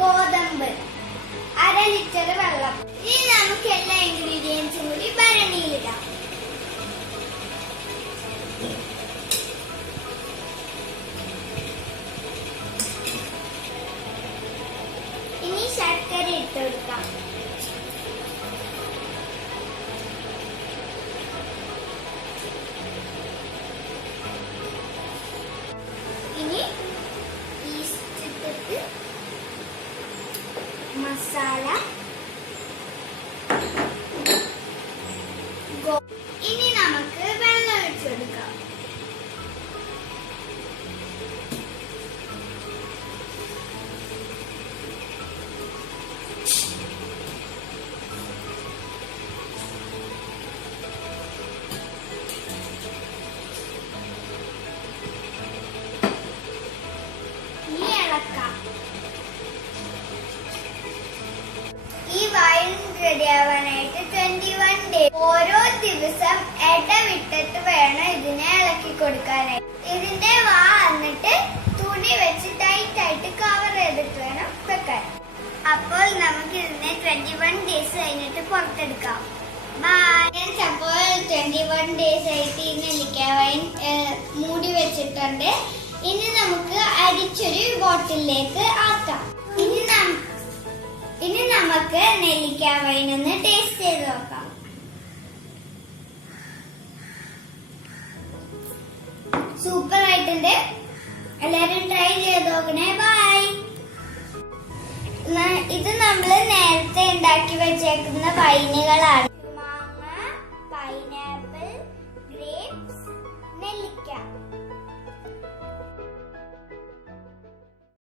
ഗോതമ്പ്, 1/2 ലിറ്റർ വെള്ളം. ഇനി നമുക്ക് എല്ലാ ഇൻഗ്രീഡിയൻസും കൂടി ഭരണിയിലിടാം. ഇനി ശർക്കര ഇട്ട് കൊടുക്കാം. ഇനി ഈസ്റ്റ് ഇട്ടിട്ട് മസാല. ഇനി നമുക്ക് വെള്ളം ഒഴിച്ചു കൊടുക്കാം. ഇനി ഇളക്കാം. ഈ വൈൻ റെഡിയാവാനായിട്ട് 21 ഡേയ്സ് ഓരോ ദിവസം ഇടവിട്ടിട്ട് വേണം ഇതിനെ ഇളക്കി കൊടുക്കാനായിട്ട്. ഇതിന്റെ വാ എന്നിട്ട് തുണി വെച്ച് ടൈറ്റ് ആയിട്ട് കവർ ചെയ്തിട്ട് വേണം വെക്കാൻ. അപ്പോൾ നമുക്ക് ഇതിനെ 21 ഡേയ്സ് കഴിഞ്ഞിട്ട് പുറത്തെടുക്കാം. അപ്പോൾ 21 ഡേയ്സ് ആയിട്ട് ഈ നെല്ലിക്ക വൈൻ മൂടി വെച്ചിട്ടുണ്ട്. ഇനി നമുക്ക് അരിച്ചൊരു ബോട്ടിലേക്ക് ആക്കാം. ഇനി നമുക്ക് നെല്ലിക്ക വൈൻ ഒന്ന് ടേസ്റ്റ് ചെയ്ത് നോക്കാം. സൂപ്പർ ആയിട്ടുണ്ട്. എല്ലാരും ട്രൈ ചെയ്ത് നോക്കണേ. ബൈ. ഇത് നമ്മൾ നേരത്തെ ഉണ്ടാക്കി വെച്ചേക്കുന്ന വൈനുകളാണ്.